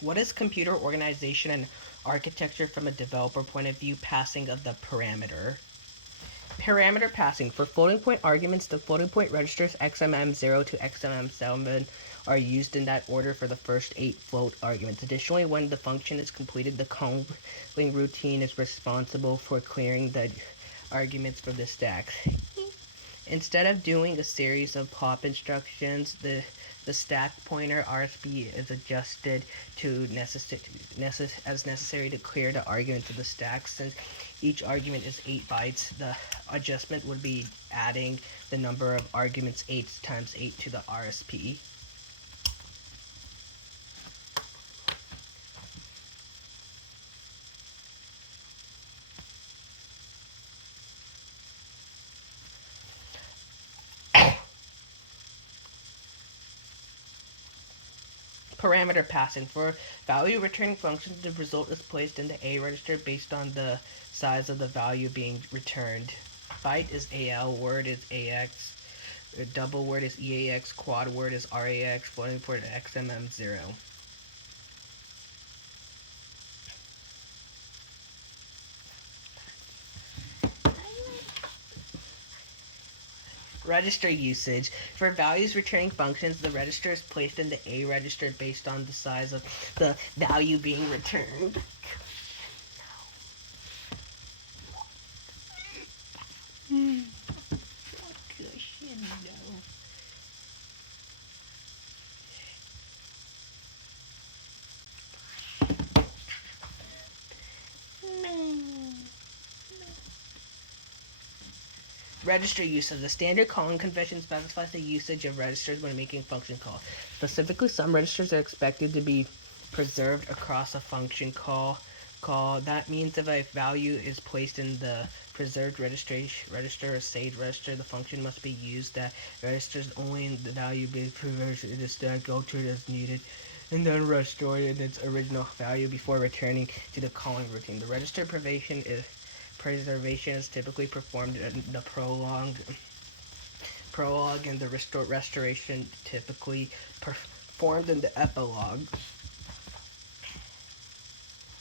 What is computer organization and architecture from a developer point of view? Passing of the parameter. Parameter passing. For floating point arguments, the floating point registers XMM0 to XMM7 are used in that order for the first 8 float arguments. Additionally, when the function is completed, the calling routine is responsible for clearing the arguments from the stack. Instead of doing a series of pop instructions, the stack pointer RSB is adjusted to as necessary to clear the arguments of the stack. Since each argument is 8 bytes, the adjustment would be adding the number of arguments 8 times 8 to the RSP. Parameter passing. For value returning functions, the result is placed in the A register based on the size of the value being returned. Byte is AL, word is AX, double word is EAX, quad word is RAX, floating point XMM0. Register usage. For values returning functions, the register is placed in the A register based on the size of the value being returned. Register usage. The standard calling convention specifies the usage of registers when making function calls. Specifically, some registers are expected to be preserved across a function call. That means if a value is placed in the preserved register or saved register, the function must be used that registers only in the value being preserved in the stack, go to it as needed, and then restored in its original value before returning to the calling routine. The register preservation is typically performed in the prologue, and the restoration typically performed in the epilogue.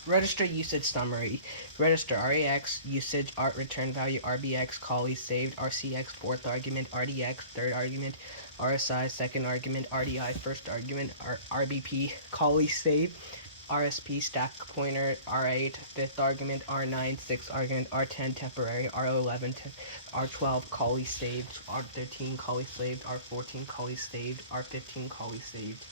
Register usage summary. Register RAX usage, art return value, RBX callee saved, RCX fourth argument, RDX third argument, RSI second argument, RDI first argument, RBP callee saved, RSP stack pointer, R8 fifth argument, R9 sixth argument, R10 temporary, R11 R12 callee saved, R13 callee saved, R14 callee saved, R15 callee saved.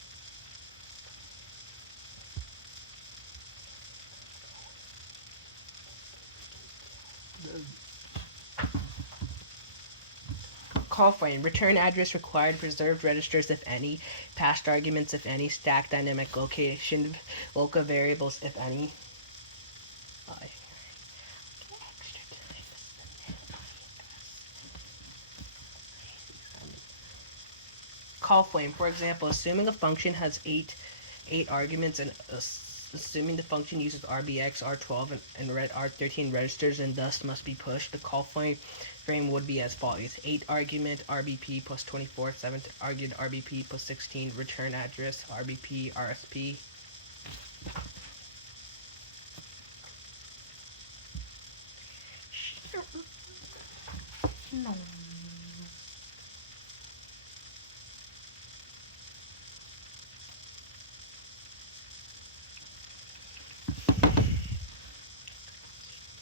Call frame. Return address required. Preserved registers if any. Passed arguments if any. Stack dynamic location. Local variables if any. Call frame. For example, assuming a function has eight arguments and assuming the function uses RBX, R12, and R13 registers and thus must be pushed, the call frame would be as follows: 8 argument RBP plus 24, 7 argument RBP plus 16, return address RBP RSP. No.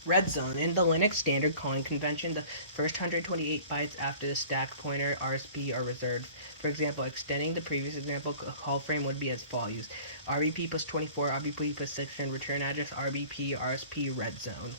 Red zone. In the Linux standard calling convention, the first 128 bytes after the stack pointer RSP are reserved. For example, extending the previous example, a call frame would be as follows: RBP plus 24, RBP plus 6, and return address RBP RSP red zone.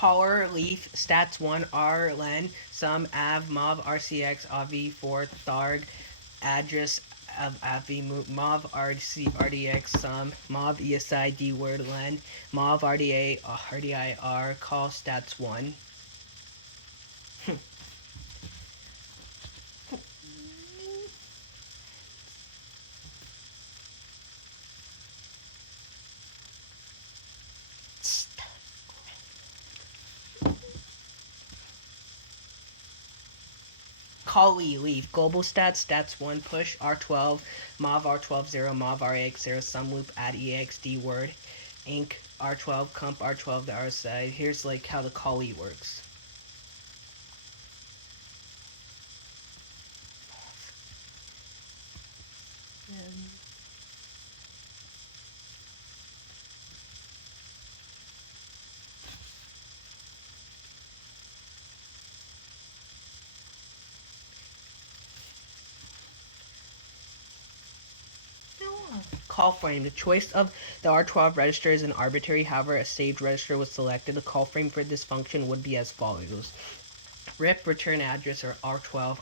Caller, leaf, stats 1, R, len, sum, av, mov, rcx, avi, for, tharg, address, of avi, mov, rdx, sum, mov, esi, d word, len, mov, rda, rdir, call, stats 1. Call leave. Global stats 1, push, R12, mov R12 0, mov RAX 0, sum loop, add EX, D word, inc, R12, comp R12, the R side. Here's like how the call works. Call frame. The choice of the R12 register is an arbitrary. However, a saved register was selected. The call frame for this function would be as follows. Rip return address or R12